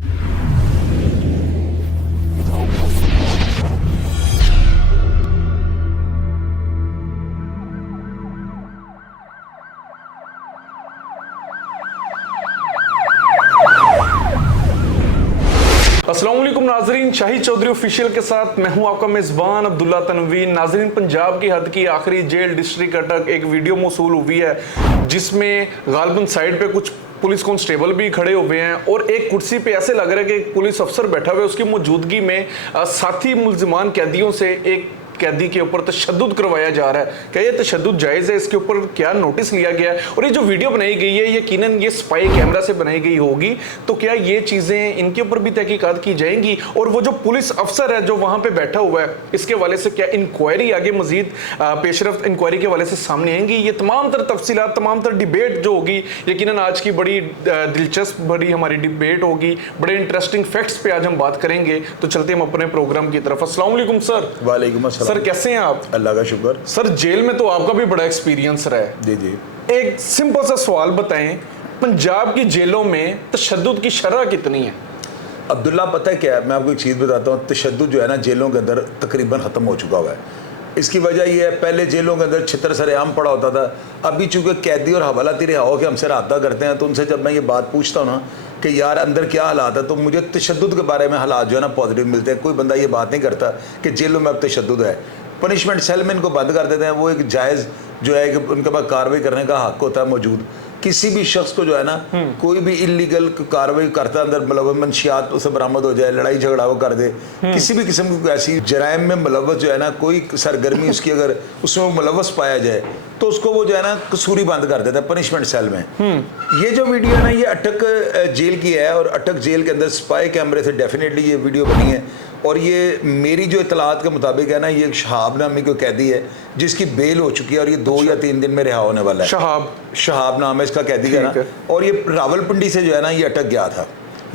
अस्सलाम वालेकुम नाजरीन, शाहिद चौधरी ऑफिशियल के साथ मैं हूं आपका मेज़बान अब्दुल्ला तनवीन। नाजरीन, पंजाब की हद की आखिरी जेल डिस्ट्रिक्ट अटक एक वीडियो मौसूल हुई है जिसमें गालिबन साइड पे कुछ पुलिस कांस्टेबल भी खड़े हुए हैं और एक कुर्सी पे ऐसे लग रहा है कि एक पुलिस अफसर बैठा हुआ है। उसकी मौजूदगी में साथी मुल्जिमान कैदियों से एक कैदी के ऊपर तशद्दुद करवाया जा रहा है। क्या ये तशद्दुद जायज़ है? इसके ऊपर क्या नोटिस लिया गया है? और ये जो वीडियो बनाई गई है यकीनन ये स्पाई कैमरा से बनाई गई होगी, तो क्या ये चीज़ें इनके ऊपर भी तहकीकात की जाएंगी? और वो जो पुलिस अफसर है जो वहाँ पे बैठा हुआ है, इसके हवाले से क्या इंक्वायरी आगे मजीद पेशरफ्त इंक्वायरी के हवाले से सामने आएंगी? ये तमाम तर तफसीलात, तमाम तर डिबेट जो होगी, यकीनन आज की बड़ी दिलचस्प बड़ी हमारी डिबेट होगी। बड़े इंटरेस्टिंग फैक्ट्स पे आज हम बात करेंगे, तो चलते हम अपने प्रोग्राम की तरफ। अस्सलाम वालेकुम सर। वालेकुम अस्सलाम। सर कैसे हैं आप? अल्लाह का शुक्र। सर जेल में तो आपका भी बड़ा एक्सपीरियंस रहा है। जी जी। एक सिंपल सा सवाल बताएं, पंजाब की जेलों में तशद्दुद की शरह कितनी है? अब्दुल्ला, पता है क्या है, मैं आपको एक चीज़ बताता हूँ। तशद्दुद जो है ना जेलों के अंदर तकरीबन ख़त्म हो चुका हुआ है। इसकी वजह यह है, पहले जेलों के अंदर छितर सरेआम पड़ा होता था। अभी चूँकि कैदी और हवालाती रिहाओं के हमसे रब्ता करते हैं, तो उनसे जब मैं ये बात पूछता हूँ ना कि यार अंदर क्या हालात है, तो मुझे तशद्दुद के बारे में हालात जो है ना पॉजिटिव मिलते हैं। कोई बंदा ये बात नहीं करता कि जेलों में अब तशद्दुद है। पनिशमेंट सेल में इनको बंद कर देते हैं। वो एक जायज़ जो है कि उनके पास कार्रवाई करने का हक होता है मौजूद। किसी भी शख्स को जो है ना कोई भी इलीगल कार्रवाई करता अंदर मतलब मंशियात उसे बरामद हो जाए, लड़ाई झगड़ा वो कर दे, किसी भी किस्म की ऐसी जराइम में मुलव्वस जो है ना, कोई सरगर्मी उसकी अगर उसमें मुलव्वस पाया जाए तो उसको वो जो है ना कसूरी बंद कर देता है पनिशमेंट सेल में। ये जो वीडियो है ना, ये अटक जेल की है और अटक जेल के अंदर स्पाई कैमरे से डेफिनेटली ये वीडियो बनी है। और ये मेरी जो इतलात के मुताबिक है ना, ये एक शहाब नामी को कैदी है जिसकी बेल हो चुकी है और ये 2 या 3 दिन में रिहा होने वाला है। शहाब नाम है इसका कैदी का ना। और ये रावलपिंडी से जो है ना ये अटक गया था,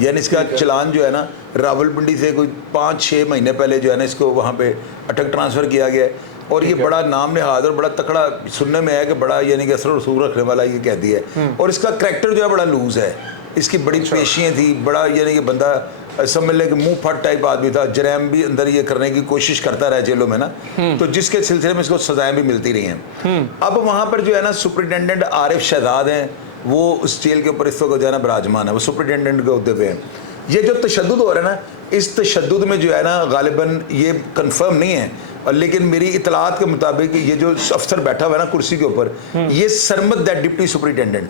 यानी इसका चलान जो है ना रावलपिंडी से कोई 5-6 महीने पहले जो है ना इसको वहाँ पे अटक ट्रांसफ़र किया गया है। और ये बड़ा नाम नहाद और बड़ा तकड़ा सुनने में है कि बड़ा यानी कि असर और रसूख रखने वाला ये कैदी है। और इसका करैक्टर जो है बड़ा लूज है, इसकी बड़ी पेशियाँ थी, बड़ा यानी कि बंदा समझ लें कि मुंह फट टाइप आदमी था। जराइम भी अंदर ये करने की कोशिश करता रहा जेलों में ना, तो जिसके सिलसिले में इसको सजाएं भी मिलती रही हैं। अब वहाँ पर जो है ना सुपरिटेंडेंट आरिफ शहजाद हैं, वो उस जेल के ऊपर इस वक्त जो है ना विराजमान है, वो सुपरिटेंडेंट के होते हुए हैं। ये जो तशद्दुद हो रहा है ना, इस तशद्दुद में जो है ना गालिबन ये कन्फर्म नहीं है, और लेकिन मेरी इतलात के मुताबिक ये जो अफसर बैठा हुआ है ना कुर्सी के ऊपर, ये सरमद दैट डिप्टी सुपरिटेंडेंट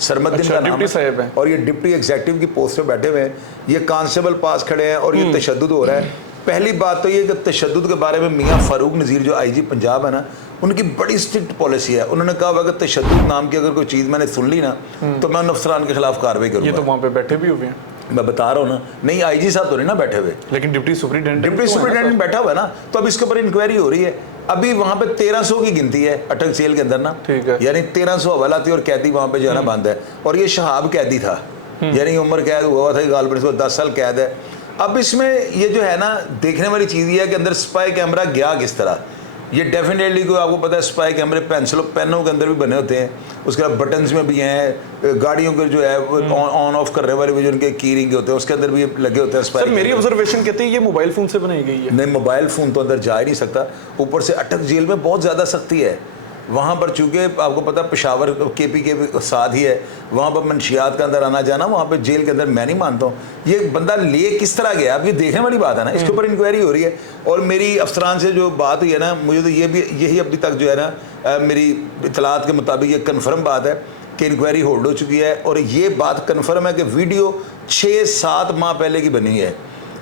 सरमद्दीन का नाम है और ये डिप्टी एग्जीक्यूटिव की पोस्ट पे बैठे हुए हैं। ये कांस्टेबल पास खड़े हैं और ये तशद्दुद हो रहा है। पहली बात तो ये कि तशद्दुद के बारे में मियाँ फारूक नज़ीर जो IG पंजाब है ना, उनकी बड़ी स्ट्रिक्ट पॉलिसी है। उन्होंने कहा हुआ कि तशद्दुद नाम की अगर कोई चीज़ मैंने सुन ली ना तो मैं उन अफसरान के खिलाफ कार्रवाई करूँगा। ये तो वहाँ पे बैठे भी हुए हैं, मैं बता रहा हूँ ना। नहीं, IG साहब तो नहीं ना बैठे हुए, लेकिन डिप्टी सुपरिटेंडेंट बैठा हुआ है ना, तो अब इसके ऊपर इंक्वायरी हो रही है। अभी वहाँ पे 1300 की गिनती है अटक जेल के अंदर ना, ठीक है, यानी 1300 हवालाती और कैदी वहाँ पे जो है ना बंद है। और ये शहाब कैदी था, यानी उम्र कैद हुआ था गालिबन इसको 10 साल कैद है। अब इसमें ये जो है ना देखने वाली चीज़ ये है कि अंदर स्पाई कैमरा गया किस तरह। ये डेफिनेटली कोई आपको पता है स्पाई कैमरे पेनों के अंदर भी बने होते हैं, उसके बाद बटन्स में भी हैं, गाड़ियों के जो है ऑन ऑफ करने वाले भी जो उनके की रिंग होते हैं उसके अंदर भी लगे होते हैं स्पाई। सर मेरी ऑब्जर्वेशन कहती है ये मोबाइल फ़ोन से बनाई गई है। नहीं, मोबाइल फ़ोन तो अंदर जा ही नहीं सकता। ऊपर से अटक जेल में बहुत ज़्यादा सख्ती है वहाँ पर, चूँकि आपको पता पेशावर KP के साथ ही है, वहाँ पर मंशियात का अंदर आना जाना वहाँ पर जेल के अंदर मैं नहीं मानता हूँ। ये बंदा ले किस तरह गया, अब ये देखने वाली बात है ना, इसके ऊपर इंक्वायरी हो रही है। और मेरी अफसरान से जो बात हुई है ना, मुझे तो ये भी यही अभी तक जो है ना मेरी इतलात के मुताबिक ये कन्फर्म बात है कि इंक्वायरी होल्ड हो चुकी है। और ये बात कन्फर्म है कि वीडियो 6-7 माह पहले की बनी है।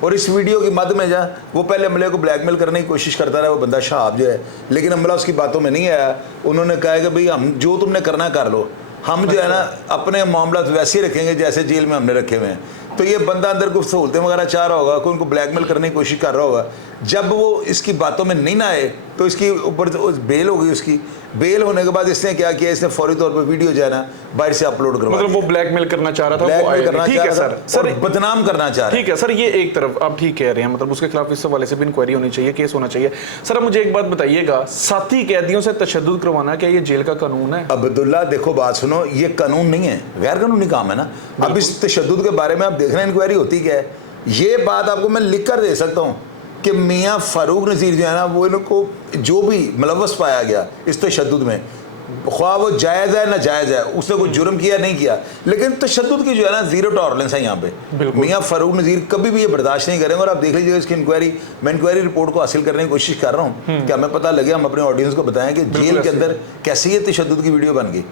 और इस वीडियो की मद में जा वो पहले अमले को ब्लैकमेल करने की कोशिश करता रहा वो बंदा शहाब जो है, लेकिन अमला उसकी बातों में नहीं आया। उन्होंने कहा कि भाई हम जो तुमने करना कर लो, हम जो है ना अपने मामला वैसे ही रखेंगे जैसे जेल में हमने रखे हुए हैं। तो ये बंदा अंदर कुछ सहूलतें वगैरह चाह रहा होगा, कोई उनको ब्लैकमेल करने की कोशिश कर रहा होगा। जब वो इसकी बातों में नहीं ना आए तो इसकी ऊपर बेल हो गई। उसकी बेल होने के बाद इसने क्या किया, इसने फौरी तौर पर वीडियो जो है ना बाहर से अपलोड करवा, मतलब वो ब्लैकमेल करना चाह रहा था, ब्लैकमेल करना ठीक है सर, बदनाम करना चाह रहा है। ठीक है सर, ये एक तरफ आप ठीक कह रहे हैं, मतलब उसके खिलाफ इस हवाले से भी इंक्वायरी होनी चाहिए, केस होना चाहिए। सर अब मुझे एक बात बताइएगा, साथी कैदियों से तशद्दुद करवाना क्या ये जेल का कानून है? अब्दुल्ला देखो बात सुनो, ये कानून नहीं है, गैर कानूनी काम है ना। अब इस तशद्दुद के बारे में आप देखना इंक्वायरी होती क्या है। ये बात आपको मैं लिख कर दे सकता हूँ कि मियाँ फारूक नज़ीर जो है ना, वो इनको जो भी मुलव्वस पाया गया इस तशद्दुद में, ख्वाह वो जायज़ है ना जायज़ है, उसने कोई जुर्म किया नहीं किया, लेकिन तशद्दुद की जो है ना ज़ीरो टॉलरेंस है यहाँ पे। मियाँ फारूक नज़ीर कभी भी ये बर्दाश्त नहीं करेंगे। और आप देख लीजिए इसकी इंक्वायरी, मैं इंक्वायरी रिपोर्ट को हासिल करने की कोशिश कर रहा हूँ कि हमें पता लगे, हम अपने ऑडियंस को बताएं कि जेल के अंदर कैसे ये तशद्दुद की वीडियो बन गई।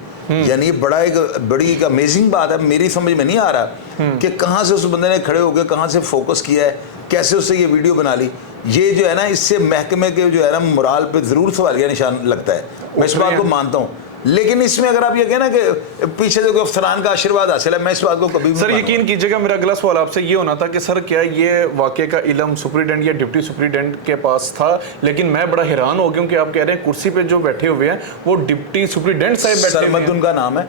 यानी ये बड़ी एक अमेजिंग बात है। मेरी समझ में नहीं आ रहा कि कहाँ से उस बंदे ने खड़े होकर कहाँ से फोकस किया है, कैसे उससे ये वीडियो बना ली। ये जो है ना, इससे महकमे के जो है ना मोराल पे ज़रूर सवालिया निशान लगता है, मैं इस बात को मानता हूँ। लेकिन इसमें अगर आप ये कहना कि पीछे से कोई अफसरान का आशीर्वाद हासिल है, मैं इस बात को कभी भी सर यकीन कीजिएगा, मेरा अगला सवाल आपसे ये होना था कि सर क्या ये वाकये का इल्म सुपरिटेंडेंट या डिप्टी सुपरिटेंडेंट के पास था, लेकिन मैं बड़ा हैरान हो गया कि आप कह रहे हैं कुर्सी पे जो बैठे हुए हैं वो डिप्टी सुपरिटेंडेंट साहब बैठे हुए हैं, उनका नाम है,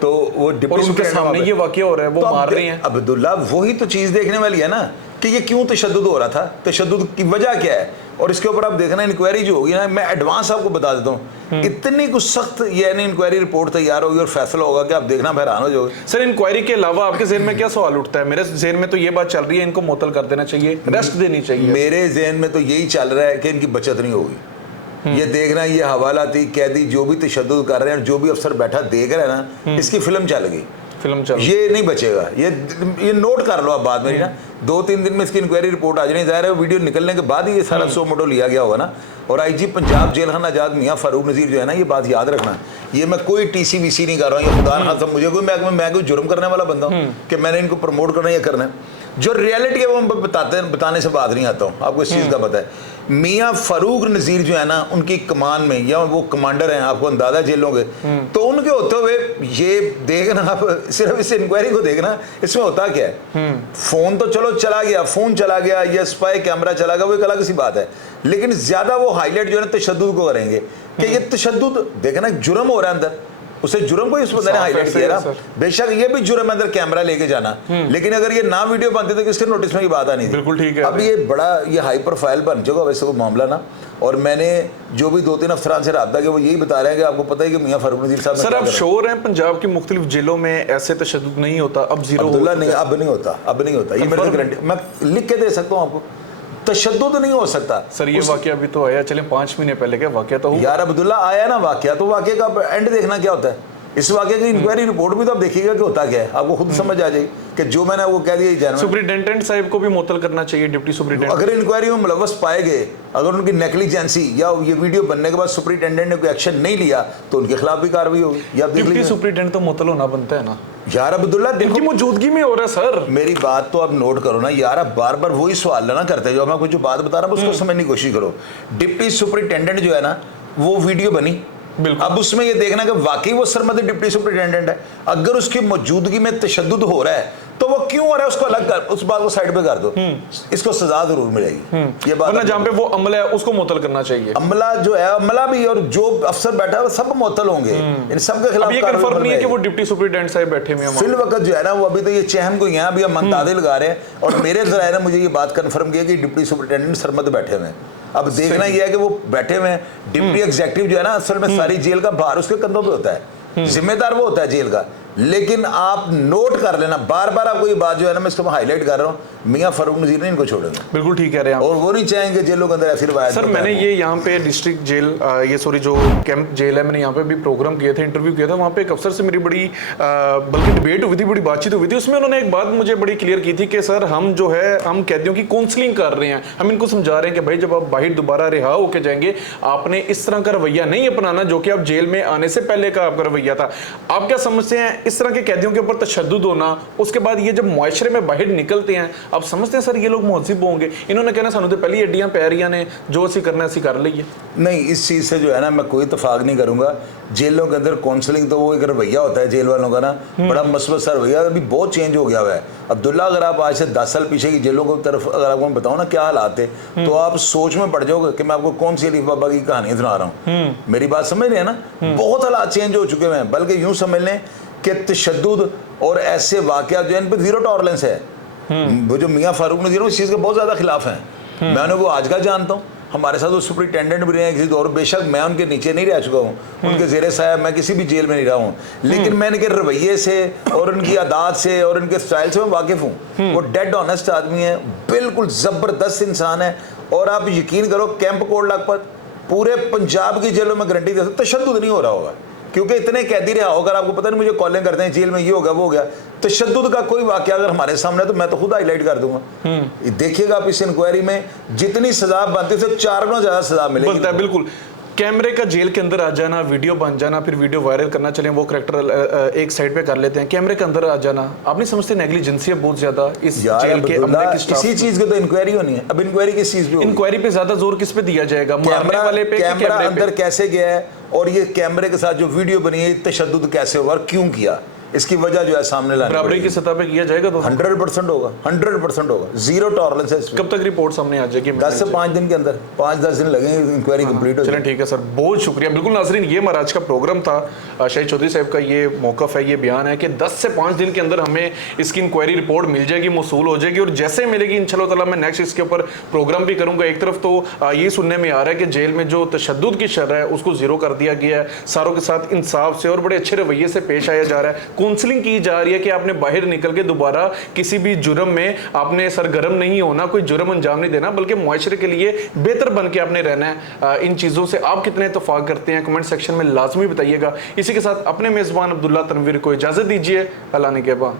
तो वो डिप्टी सुपरिटेंडेंट सामने ये वाकया हो रहा है, वो तो मार रहे हैं। अब्दुल्ला वही तो चीज़ देखने वाली है ना कि ये क्यों तशद्दुद हो रहा था, तशद्दुद की वजह क्या है। और इसके ऊपर आप देखना इंक्वायरी जो होगी ना, मैं एडवांस आपको बता देता हूँ, इतनी कुछ सख्त यानी इंक्वायरी रिपोर्ट तैयार होगी और फैसला होगा कि आप देखना हैरान हो जाओगे। सर इंक्वायरी के अलावा आपके ज़हन में क्या सवाल उठता है? मेरे ज़हन में तो ये बात चल रही है, इनको मुअत्तल कर देना चाहिए, रेस्ट देनी चाहिए। मेरे जहन में तो यही चल रहा है कि इनकी बचत नहीं होगी। ये देखना, ये हवालाती कैदी जो भी तशद्दुद कर रहे हैं, जो भी अफसर बैठा देख रहे हैं ना, इसकी फिल्म चल गई, फिल्म चल, ये नहीं बचेगा। ये नोट कर लो आप बाद में ना, 2-3 दिन में इसकी इंक्वायरी रिपोर्ट आ जानी ज़ाहिर है, वीडियो निकलने के बाद ही ये सारा सो मोटो लिया गया होगा ना। और आईजी पंजाब जेल खाना आजाद मियाँ फारूक नज़ीर जो है ना, ये बात याद रखना, ये मैं कोई TCVC नहीं कर रहा हूँ, ये खुदा ना सब मुझे कोई मैं कोई जुर्म करने वाला बंदा हूँ कि मैंने इनको प्रमोट करना या करना है। जो रियलिटी है वो हम बताने से बात नहीं आता हूँ, आपको इस चीज़ का पता है। मियाँ फारूक नज़ीर जो है ना, उनकी कमान में, या वो कमांडर हैं, आपको अंदाजा जेलों के, तो उनके होते हुए ये देखना, आप सिर्फ इस इंक्वायरी को देखना, इसमें होता क्या है। फोन तो चलो चला गया, फोन चला गया या स्पाई कैमरा चला गया, वो एक अलग सी बात है, लेकिन ज्यादा वो हाईलाइट जो है ना तशद्दुद को करेंगे कि ये तशद्दुद देखना, जुर्म हो रहा है अंदर, उसे जुर्म को इस बंदे ने हाईलाइट किया ना। बेशक ये भी जुर्म है अंदर कैमरा लेके जाना, लेकिन अगर ये ना वीडियो बनती तो किसके नोटिस में ये बात आनी थी। बिल्कुल ठीक है। अब ये बड़ा ये हाई प्रोफाइल बन चुका वैसे कोई मामला ना। और मैंने जो भी 2-3 अफसरान से रब्ता किया, वो यही बता रहे हैं कि आपको पता है कि मियाँ फारूक नज़ीर साहब सर, अब शोर है पंजाब की मुख्तलिफ जेलों में ऐसे तशद्दुद नहीं होता, अब जीरो अब्दुल्ला नहीं, अब नहीं होता, अब नहीं होता, ये मेरे गारंटी, मैं लिख के दे सकता हूँ आपको, तशद्दुद नहीं हो सकता। सर ये वाकया अभी तो आया, चले 5 महीने पहले का वाकया तो हुआ यार अब्दुल्ला, आया ना वाकया, तो वाकये का एंड देखना क्या होता है। इस वाकये की इंक्वायरी रिपोर्ट भी तो आप देखिएगा कि होता क्या है, आपको खुद समझ आ जाएगी कि जो मैंने वो कह दिया। सुपरिटेंडेंट साहब को भी मुअत्तल करना चाहिए, डिप्टी सुपरिटेंडेंट। अगर इंक्वायरी में मुलव्वस पाए गए, अगर उनकी नेग्लिजेंसी या ये वीडियो बनने के बाद सुपरिटेंडेंट ने कोई एक्शन नहीं लिया, तो उनके खिलाफ भी कार्रवाई होगी। या डिप्टी सुपरिटेंडेंट तो मुअत्तल होना बनता है ना यार अब्दुल्ला, इनकी मौजूदगी में हो रहा है। सर मेरी बात तो आप नोट करो ना यार, आप बार बार वही सवाल ना करते जो मैं कुछ जो बात बता रहा हूँ उसको समझने की कोशिश करो। डिप्टी सुपरिटेंडेंट जो है ना, वो वीडियो बनी, अब उसमें ये देखना कि वाकई वो सरमदी डिप्टी सुपरिटेंडेंट है। अगर उसकी मौजूदगी में तशद्दुद हो रहा है तो वो क्यों हो रहा है, उसको अलग कर, उस बात को साइड पे कर दो, इसको सजा जरूर मिलेगी। ये बात ना, जहाँ पे वो अमला है उसको मुअत्तल करना चाहिए। अमला जो है, अमला भी और जो अफसर बैठा है वो सब मुअत्तल होंगे, इन सब के खिलाफ। ये कंफर्म नहीं है कि वो डिप्टी सुपरिटेंडेंट साहब बैठे हुए हैं फिल वक्त जो है ना, वो अभी तो ये चहम को यहाँ भी हम मंतादे लगा रहे हैं। और मेरे जराए ने मुझे ये बात कंफर्म किया कि डिप्टी सुपरिटेंडेंट सरमद बैठे हुए हैं। अब देखना यह है कि वो बैठे हुए हैं, डिप्टी एग्जीक्यूटिव जो है ना, असल में सारी जेल का भार उसके कंधों पे होता है, जिम्मेदार वो होता है जेल का। लेकिन आप नोट कर लेना, बार बार आपको ये बात जो है ना, मैं इसको हाईलाइट कर रहा हूँ, मियाँ फारूक नज़ीर ने इनको छोड़ेंगे। बिल्कुल ठीक कह रहे हैं आप। और वो नहीं चाहेंगे जेलों के अंदर ऐसी रवायत। सर मैंने ये यहाँ पे डिस्ट्रिक्ट जेल, ये सॉरी जो कैंप जेल है, मैंने यहाँ पे भी प्रोग्राम किया था, इंटरव्यू किया था। वहाँ पे एक अफसर से मेरी बड़ी बल्कि डिबेट हुई थी, बड़ी बातचीत हुई थी। उसमें उन्होंने एक बात मुझे बड़ी क्लियर की थी कि सर हम जो है, हम कैदियों की काउंसलिंग कर रहे हैं, हम इनको समझा रहे हैं कि भाई जब आप बाहर दोबारा रिहा होकर जाएंगे, आपने इस तरह का रवैया नहीं अपनाना जो कि आप जेल में आने से पहले का आपका रवैया था। आप क्या समझते हैं इस तरह के कैदियों के ऊपर तशद्दुद होना, उसके बाद ये जब मुआशरे में बाहर निकलते हैं, आप समझते हैं सर ये लोग मुहज़्ज़िब होंगे? इन्होंने कहना सानू तो पहली अड्डियां पैरियां ने, जो असी करना असी कर लईए। नहीं, इस चीज़ से जो है ना मैं कोई इतफाक नहीं करूंगा। जेलों के अंदर काउंसलिंग तो वो एक रवैया होता है जेल वालों का ना, बड़ा मसबत सा रवैया, अभी बहुत चेंज हो गया हुआ है। अब्दुल्ला, अगर आप आज से 10 साल पीछे की जेलों की तरफ अगर आपको मैं बताऊँ ना क्या हालात थे, तो आप सोच में पड़ जाओगे कि मैं आपको कौन सी अलीफ बाबा की कहानी सुना रहा हूँ। मेरी बात समझ रहे हैं ना, बहुत हालात चेंज हो चुके हैं। बल्कि यूँ समझ लें कि तशद्दुद और ऐसे वाक़यात जो है इन पर जीरो टॉलरेंस है। वो जो मियाँ फारूक नज़ीर इस चीज़ के बहुत ज़्यादा खिलाफ हैं, मैं उन्हें वो आज का जानता हूँ। हमारे साथ वो सुपरिटेंडेंट भी रहे हैं किसी और, बेशक मैं उनके नीचे नहीं रह चुका हूँ, उनके ज़ेरे साहब मैं किसी भी जेल में नहीं रहा हूँ, लेकिन मैं इनके रवैये से और उनकी आदात से और इनके स्टाइल से मैं वाकिफ़ हूँ। वो डेड ऑनेस्ट आदमी है, बिल्कुल ज़बरदस्त इंसान है। और आप यकीन करो कैंप कोड लखपत पूरे पंजाब की जेलों में गारंटी दे सकते तशद्दुद नहीं हो रहा होगा, क्योंकि इतने कैदी रहा होगा, आपको पता नहीं मुझे कॉलिंग करते हैं जेल में ये हो गया वो हो गया। तशद्दुद का कोई वाकया अगर हमारे सामने है तो मैं तो खुद हाईलाइट कर दूंगा। देखिएगा आप इस इंक्वायरी में जितनी सजा बनती है 4 गुना ज्यादा सजा मिलेगी। बनता है बिल्कुल। कैमरे का जेल के अंदर आ जाना, वीडियो बन जाना, फिर वीडियो वायरल करना, चलें वो करेक्टर एक साइड पे कर लेते हैं, कैमरे के अंदर आ जाना, आप नहीं समझते नेग्लिजेंसी है बहुत ज्यादा इस जेल के अंदर की स्टाफ? इसी चीज की तो इंक्वायरी होनी है। अब इंक्वायरी किस चीज पे होगी? इंक्वायरी पे ज्यादा जोर किस पे दिया जाएगा, मारने वाले पे, कैमरा अंदर कैसे गया है और ये कैमरे के साथ जो वीडियो बनी है तशद्दुद कैसे हुआ और क्यों किया, इसकी वजह जो है सामने लानी बराबरी की सतह पे किया जाएगा तो 100% होगा, 100% होगा, जीरो टॉलरेंस है इसमें। कब तक रिपोर्ट सामने आ जाएगी? 10 से 5 दिन के अंदर, 5-10 दिन लगेंगे इंक्वायरी कंप्लीट हो। चलें ठीक है सर, बहुत शुक्रिया। बिल्कुल नाजरीन, ये महाराज का प्रोग्राम था, शाहिद चौधरी साहब का ये मौक़िफ़ है, ये बयान है कि 10 से 5 दिन के अंदर हमें इसकी इंक्वायरी रिपोर्ट मिल जाएगी, मौसूल हो जाएगी, और जैसे मिलेगी इंशाल्लाह ताला मैं नेक्स्ट इसके ऊपर प्रोग्राम भी करूँगा। एक तरफ तो ये सुनने में आ रहा है कि जेल में जो तशद्दुद की शर है उसको ज़ीरो कर दिया गया है, सारों के साथ इंसाफ से और बड़े अच्छे रवैये से पेश आया जा रहा है, काउंसलिंग की जा रही है कि आपने बाहर निकल के दोबारा किसी भी जुर्म में आपने सरगर्म नहीं होना, कोई जुर्म अंजाम नहीं देना, बल्कि मुआशरे के लिए बेहतर बन के आपने रहना है। इन चीज़ों से आप कितने इत्तफाक करते हैं कमेंट सेक्शन में लाजमी बताइएगा। इसी के साथ अपने मेज़बान अब्दुल्ला तनवीर को इजाज़त दीजिए। अल्लाह निगहबान।